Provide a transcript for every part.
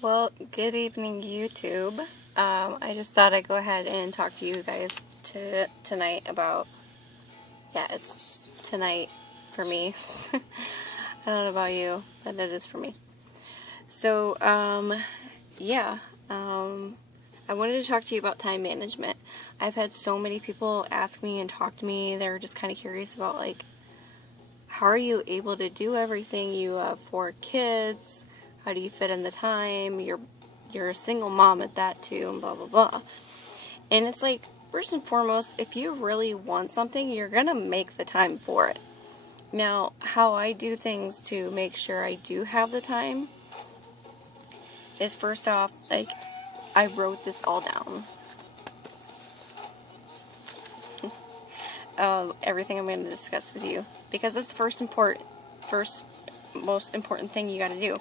Well, good evening, YouTube. I just thought I'd go ahead and talk to you guys tonight about, it's tonight for me. I don't know about you, but it is for me. So, I wanted to talk to you about time management. I've had so many people ask me and talk to me. They're just kind of curious about, like, how are you able to do everything? You have 4 kids. How do you fit in the time? You're a single mom at that too, and blah blah blah. And it's like, first and foremost, if you really want something, you're gonna make the time for it. Now, how I do things to make sure I do have the time is, first off, like, I wrote this all down. Everything I'm going to discuss with you, because it's first most important thing you got to do.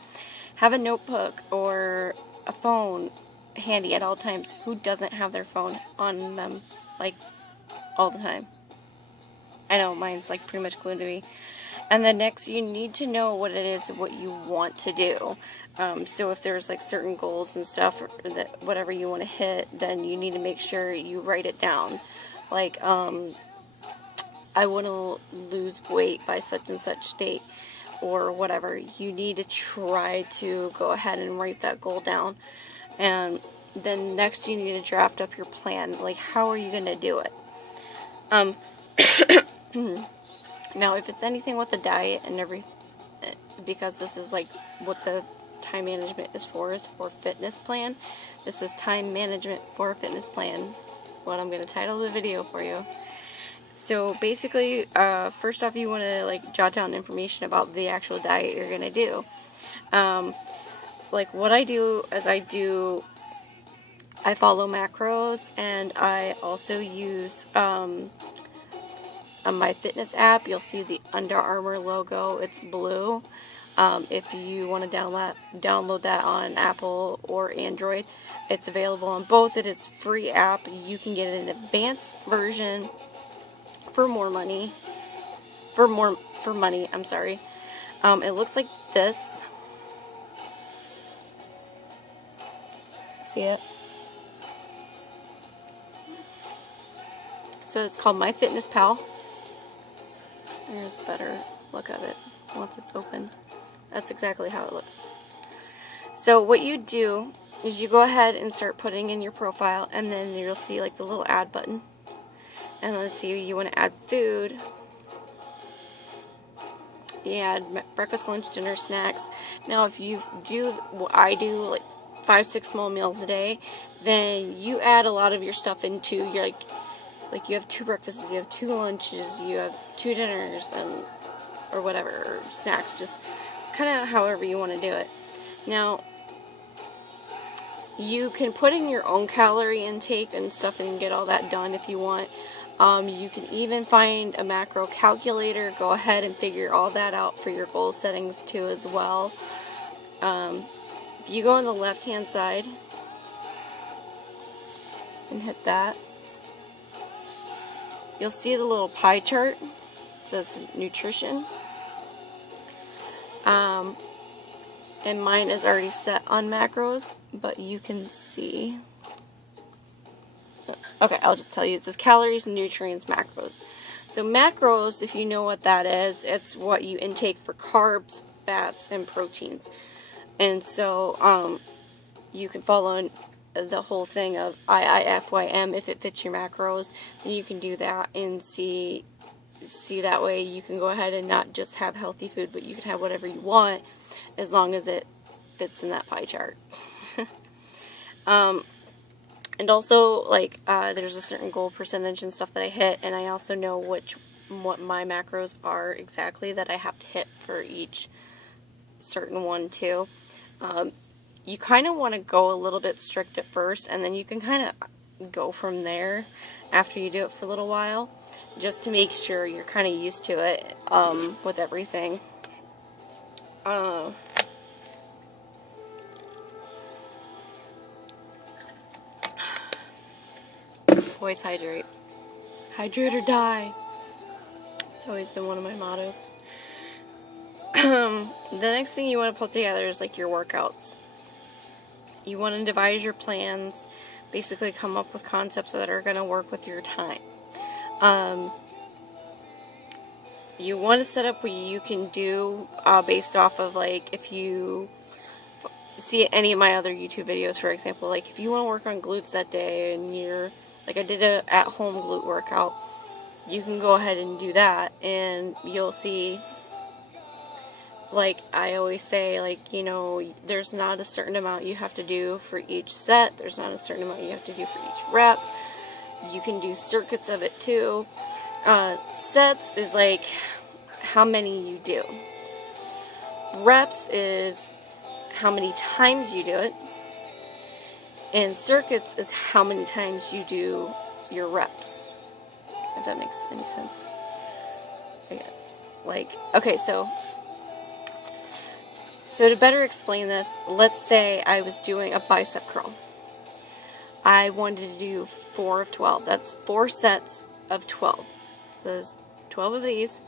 Have a notebook or a phone handy at all times. Who doesn't have their phone on them, like, all the time? I know, mine's like pretty much glued to me. And then next, you need to know what it is, what you want to do. So if there's like certain goals and stuff, or that whatever you want to hit, then you need to make sure you write it down. Like, I want to lose weight by such and such date, or whatever. You need to try to go ahead and write that goal down. And then next, you need to draft up your plan. Like, how are you going to do it? Now, if it's anything with the diet and everything, because this is like what the time management is for fitness plan. This is time management for a fitness plan, what I'm going to title the video for you. So basically, first off, you want to like jot down information about the actual diet you're going to do. Like what I do is I follow macros, and I also use on my fitness app. You'll see the Under Armour logo. It's blue. If you want to download that on Apple or Android, it's available on both. It is a free app. You can get an advanced version for more money. For money, I'm sorry. It looks like this. See it? So it's called MyFitnessPal. There's a better look of it once it's open. That's exactly how it looks. So what you do is you go ahead and start putting in your profile, and then you'll see like the little add button. And let's see, you want to add food. You add breakfast, lunch, dinner, snacks. Now if you do what I do, like 5-6 small meals a day, then you add a lot of your stuff into your like you have 2 breakfasts, you have 2 lunches, you have 2 dinners, and or whatever, or snacks. Just it's kind of however you want to do it. Now you can put in your own calorie intake and stuff and get all that done if you want. You can even find a macro calculator. Go ahead and figure all that out for your goal settings too as well. If you go on the left hand side and hit that, you'll see the little pie chart. It says nutrition. And mine is already set on macros, but you can see. Okay, I'll just tell you. It says calories, nutrients, macros. So macros, if you know what that is, it's what you intake for carbs, fats, and proteins. And so you can follow the whole thing of IIFYM if it fits your macros. Then you can do that and see that way you can go ahead and not just have healthy food, but you can have whatever you want as long as it fits in that pie chart. And also, like, there's a certain goal percentage and stuff that I hit, and I also know what my macros are exactly that I have to hit for each certain one too. You kind of want to go a little bit strict at first, and then you can kind of go from there after you do it for a little while, just to make sure you're kind of used to it with everything. Always hydrate. Hydrate or die. It's always been one of my mottos. The next thing you want to put together is like your workouts. You want to devise your plans, basically come up with concepts that are going to work with your time. You want to set up what you can do based off of, like, if you see any of my other YouTube videos, for example, like if you want to work on glutes that day and you're, like I did a at-home glute workout, you can go ahead and do that, and you'll see, like I always say, like, you know, there's not a certain amount you have to do for each set, there's not a certain amount you have to do for each rep. You can do circuits of it too. Sets is like how many you do. Reps is how many times you do it. And circuits is how many times you do your reps. If that makes any sense. Like, okay, so to better explain this, let's say I was doing a bicep curl. I wanted to do 4 of 12. That's 4 sets of 12. So there's 12 of these,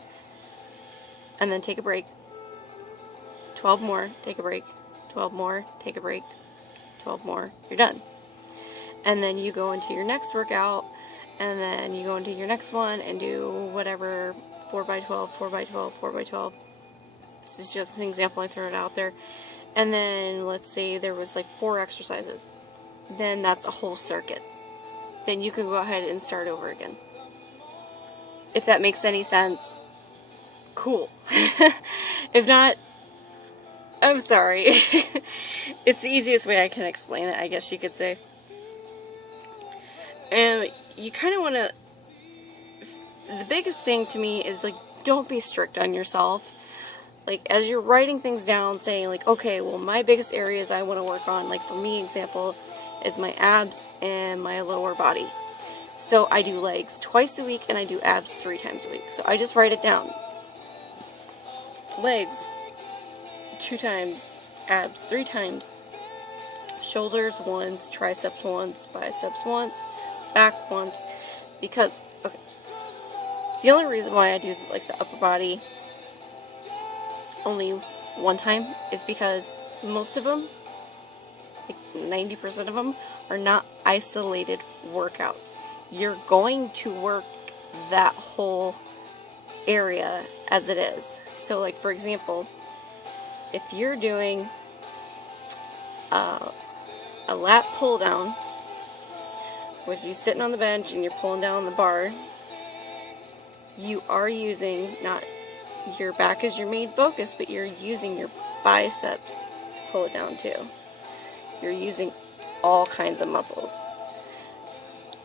and then take a break. 12 more, take a break. 12 more, take a break. 12 more, you're done. And then you go into your next workout, and then you go into your next one and do whatever, 4x12, 4x12, 4x12. This is just an example, I throw it out there. And then let's say there was like 4 exercises. Then that's a whole circuit. Then you can go ahead and start over again. If that makes any sense, cool. If not, I'm sorry. It's the easiest way I can explain it, I guess you could say. And you kind of want to, the biggest thing to me is, like, don't be strict on yourself. Like, as you're writing things down, saying, like, okay, well, my biggest areas I want to work on, like, for me, example, is my abs and my lower body. So I do legs twice a week, and I do abs 3 times a week. So I just write it down. Legs 2 times, abs 3 times, shoulders once, triceps once, biceps once, back once. Because, okay, the only reason why I do, like, the upper body only 1 time is because most of them, like 90% of them, are not isolated workouts. You're going to work that whole area as it is. So, like, for example, if you're doing a lat pull down, with you sitting on the bench and you're pulling down the bar, you are using not your back as your main focus, but you're using your biceps to pull it down too. You're using all kinds of muscles.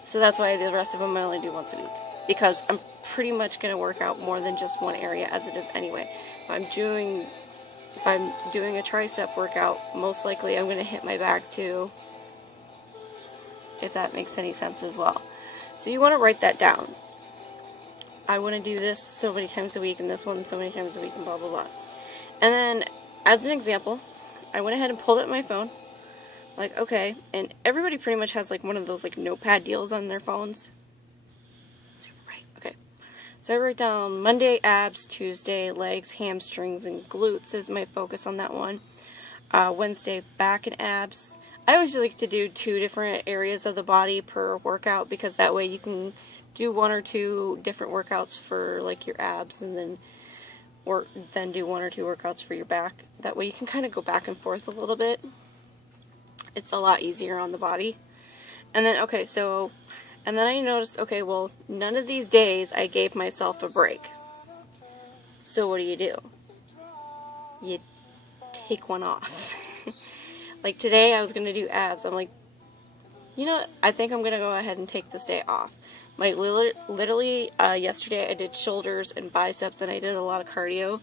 So that's why the rest of them I only do once a week, because I'm pretty much going to work out more than just one area as it is anyway. If I'm doing a tricep workout, most likely I'm going to hit my back too, if that makes any sense as well. So you want to write that down. I want to do this so many times a week, and this one so many times a week, and blah blah blah. And then, as an example, I went ahead and pulled up my phone. Like, okay, and everybody pretty much has like one of those like notepad deals on their phones. Right, okay. So I write down Monday abs, Tuesday legs, hamstrings, and glutes is my focus on that one. Wednesday back and abs. I always like to do 2 different areas of the body per workout, because that way you can do 1 or 2 different workouts for like your abs, and then do 1 or 2 workouts for your back. That way you can kind of go back and forth a little bit. It's a lot easier on the body. And then, okay, so, and then I noticed, okay, well, none of these days I gave myself a break. So what do? You take one off. Like today I was going to do abs. I'm like, you know what? I think I'm going to go ahead and take this day off. Like literally yesterday I did shoulders and biceps, and I did a lot of cardio.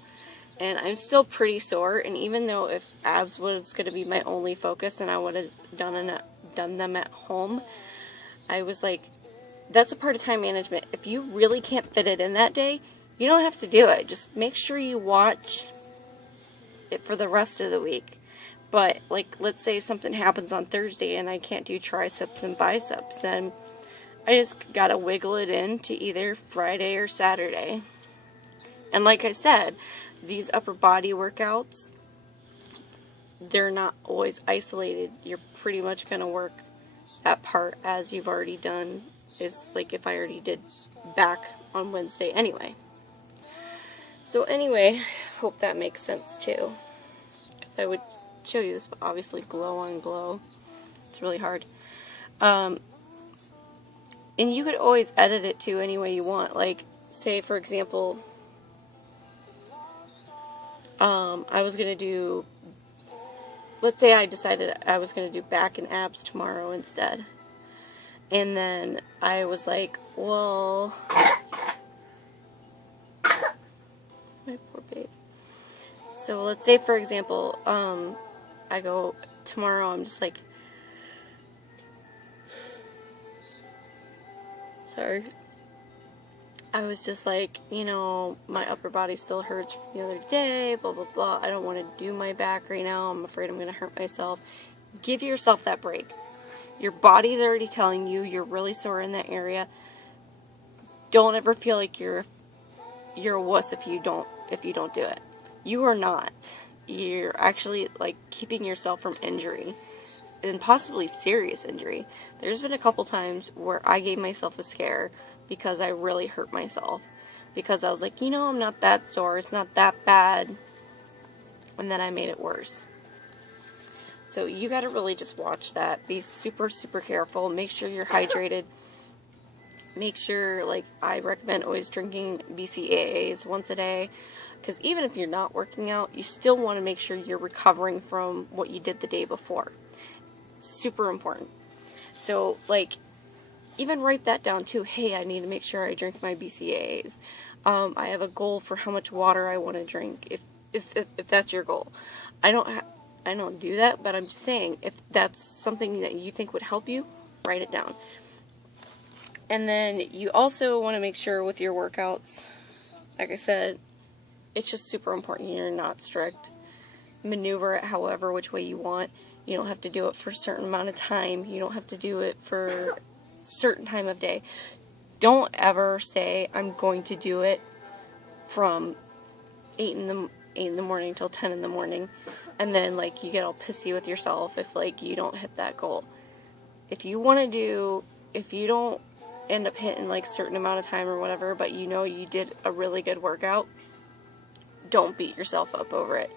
And I'm still pretty sore, and even though if abs was going to be my only focus and I would have done them at home, I was like, that's a part of time management. If you really can't fit it in that day, you don't have to do it. Just make sure you watch it for the rest of the week. But, like, let's say something happens on Thursday and I can't do triceps and biceps, then I just gotta wiggle it in to either Friday or Saturday. And like I said, these upper body workouts, they're not always isolated. You're pretty much going to work that part as you've already done. Is like if I already did back on Wednesday anyway. So anyway, hope that makes sense too. Because I would show you this, but obviously glow on glow. It's really hard. And you could always edit it too any way you want. Like, say for example, I was going to do, let's say I decided I was going to do back and abs tomorrow instead. And then I was like, well, my poor babe. So let's say, for example, I go tomorrow, I'm just like, sorry. I was just like, you know, my upper body still hurts from the other day, blah, blah, blah. I don't want to do my back right now. I'm afraid I'm going to hurt myself. Give yourself that break. Your body's already telling you you're really sore in that area. Don't ever feel like you're a wuss if you don't do it. You are not. You're actually like keeping yourself from injury and possibly serious injury. There's been a couple times where I gave myself a scare because I really hurt myself because I was like, you know, I'm not that sore. It's not that bad. And then I made it worse. So you got to really just watch that. Be super, super careful. Make sure you're hydrated. Make sure, like, I recommend always drinking BCAAs once a day. Because even if you're not working out, you still want to make sure you're recovering from what you did the day before. Super important. So, like, even write that down too. Hey, I need to make sure I drink my BCAAs. I have a goal for how much water I want to drink. If that's your goal. I don't do that, but I'm just saying, if that's something that you think would help you, write it down. And then you also want to make sure with your workouts, like I said, it's just super important you're not strict. Maneuver it however which way you want. You don't have to do it for a certain amount of time. You don't have to do it for a certain time of day. Don't ever say, I'm going to do it from 8 in the morning till 10 in the morning. And then, like, you get all pissy with yourself if, like, you don't hit that goal. If you don't end up hitting, like, a certain amount of time or whatever, but you know you did a really good workout, don't beat yourself up over it.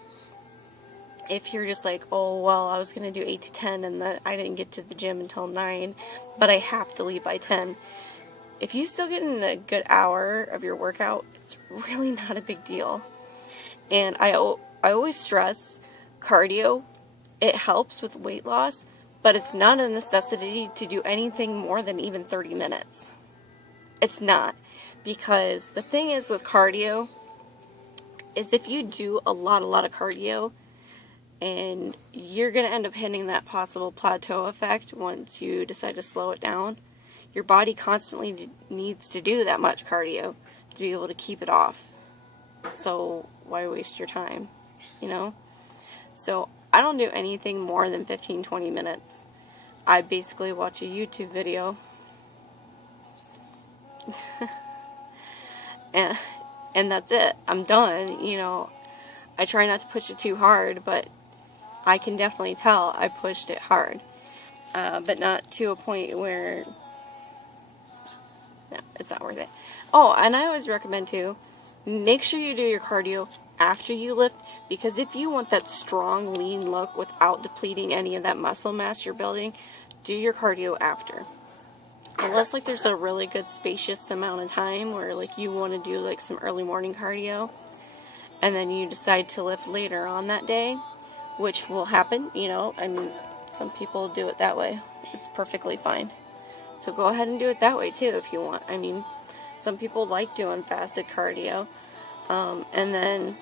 If you're just like, oh, well, I was going to do 8 to 10 and then I didn't get to the gym until 9, but I have to leave by 10. If you still get in a good hour of your workout, it's really not a big deal. And I always stress cardio. It helps with weight loss, but it's not a necessity to do anything more than even 30 minutes. It's not. Because the thing is with cardio is if you do a lot of cardio, and you're going to end up hitting that possible plateau effect once you decide to slow it down. Your body constantly needs to do that much cardio to be able to keep it off. So why waste your time, you know? So I don't do anything more than 15-20 minutes. I basically watch a YouTube video and that's it. I'm done, you know. I try not to push it too hard, but I can definitely tell I pushed it hard. But not to a point where, no, it's not worth it. Oh, and I always recommend too, make sure you do your cardio after you lift, because if you want that strong, lean look without depleting any of that muscle mass you're building, do your cardio after. Unless, like, there's a really good spacious amount of time where, like, you want to do, like, some early morning cardio, and then you decide to lift later on that day, which will happen, you know. I mean, some people do it that way. It's perfectly fine. So go ahead and do it that way, too, if you want. I mean, some people like doing fasted cardio, and then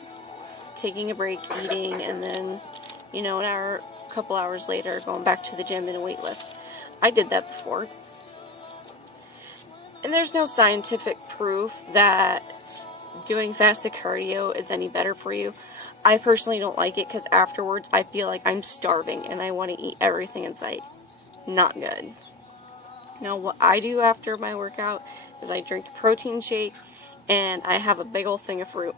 taking a break, eating, and then, you know, an hour, a couple hours later, going back to the gym and a weight lift. I did that before. And there's no scientific proof that doing fasted cardio is any better for you. I personally don't like it because afterwards I feel like I'm starving and I want to eat everything in sight. Not good. Now what I do after my workout is I drink a protein shake and I have a big old thing of fruit.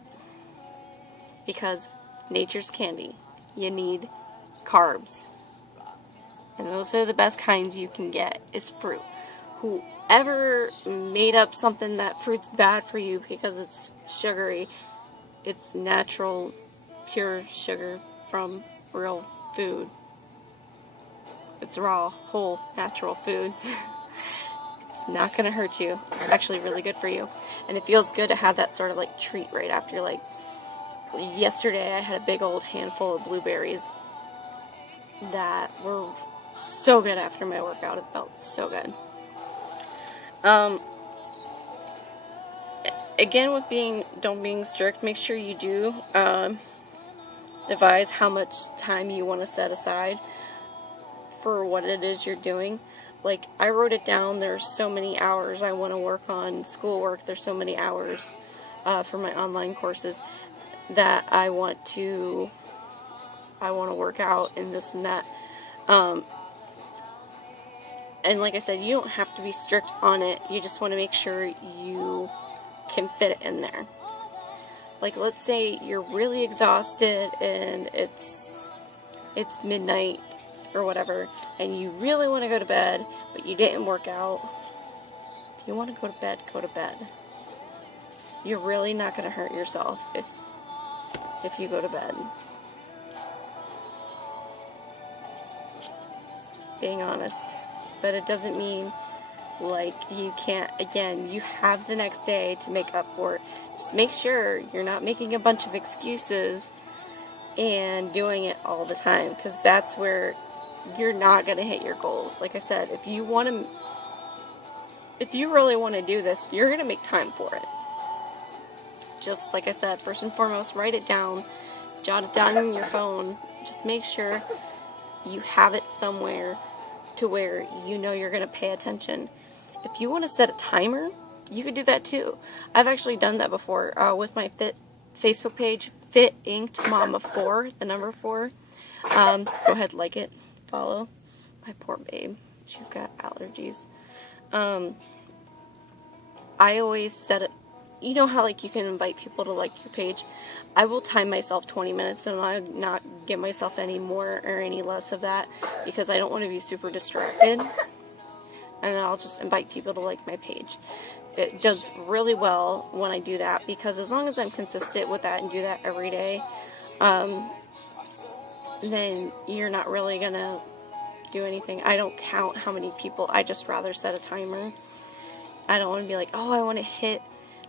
Because nature's candy. You need carbs. And those are the best kinds you can get, is fruit. Whoever made up something that fruit's bad for you because it's sugary, it's natural, pure sugar from real food. It's raw, whole, natural food. It's not going to hurt you. It's actually really good for you. And it feels good to have that sort of like treat right after. Like yesterday I had a big old handful of blueberries that were so good after my workout. It felt so good. Again, with being strict, make sure you do devise how much time you want to set aside for what it is you're doing. Like, I wrote it down. There's so many hours I want to work on schoolwork. There's so many hours for my online courses that I want to work out and this and that. And like I said, you don't have to be strict on it. You just want to make sure you can fit it in there. Like, let's say you're really exhausted and it's midnight or whatever, and you really want to go to bed, but you didn't work out. If you want to go to bed, go to bed. You're really not going to hurt yourself if you go to bed. Being honest. But it doesn't mean, like, you can't, again, you have the next day to make up for it. Just make sure you're not making a bunch of excuses and doing it all the time, because that's where you're not going to hit your goals. Like I said, if you really want to do this, you're going to make time for it. Just like I said, first and foremost, write it down, jot it down on your phone. Just make sure you have it somewhere to where you know you're going to pay attention. If you want to set a timer, you could do that too. I've actually done that before with my Facebook page, Fit Inked Mama 4, the number 4. Go ahead, like it, follow. My poor babe, she's got allergies. I always set it. You know how, like, you can invite people to like your page? I will time myself 20 minutes and I'll not give myself any more or any less of that because I don't want to be super distracted. And then I'll just invite people to like my page. It does really well when I do that because as long as I'm consistent with that and do that every day, then you're not really going to do anything. I don't count how many people. I just rather set a timer. I don't want to be like, oh, I want to hit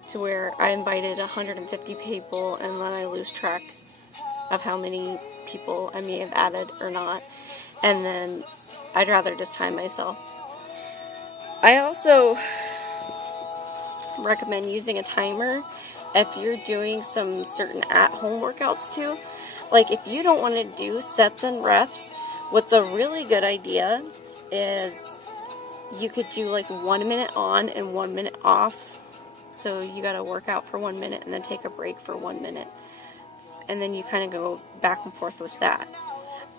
to where I invited 150 people and then I lose track of how many people I may have added or not. And then I'd rather just time myself. I also recommend using a timer if you're doing some certain at-home workouts too. Like, if you don't want to do sets and reps, what's a really good idea is you could do like 1 minute on and 1 minute off. So you got to work out for 1 minute and then take a break for 1 minute. And then you kind of go back and forth with that.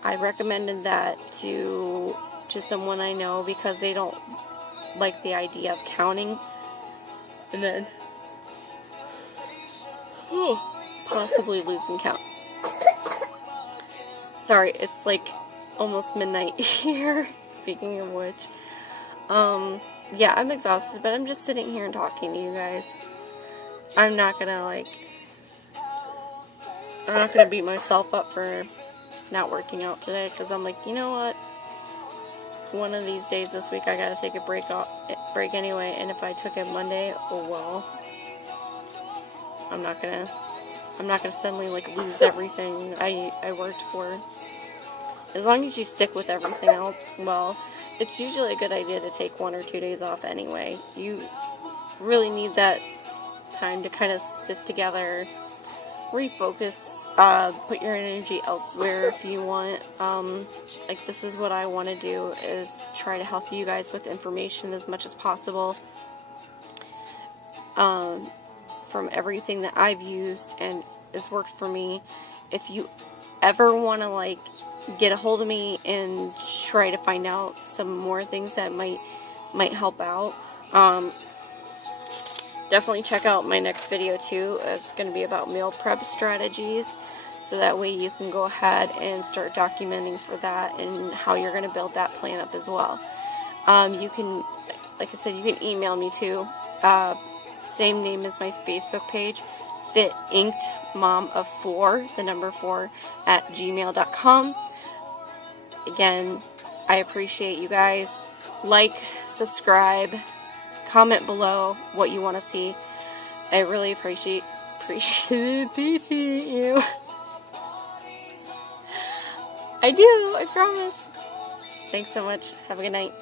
I recommended that to someone I know because they don't like the idea of counting and then possibly losing count. Sorry, it's like almost midnight here, speaking of which. Yeah, I'm exhausted, but I'm just sitting here and talking to you guys. I'm not gonna beat myself up for not working out today, because I'm like, you know what? One of these days this week I gotta take a break anyway, and if I took it Monday, oh well. I'm not gonna suddenly like lose everything I worked for. As long as you stick with everything else, well, it's usually a good idea to take 1 or 2 days off anyway. You really need that time to kind of sit together, refocus, put your energy elsewhere if you want. Like, this is what I want to do, is try to help you guys with information as much as possible from everything that I've used and has worked for me. If you ever want to like get a hold of me and try to find out some more things that might help out, definitely check out my next video too. It's going to be about meal prep strategies. so that way you can go ahead and start documenting for that and how you're going to build that plan up as well. You can, like I said, you can email me too. Same name as my Facebook page, fitinked.mom4, the number 4, at gmail.com. Again, I appreciate you guys. Like, subscribe, comment below what you want to see. I really appreciate you. I do, I promise. Thanks so much. Have a good night.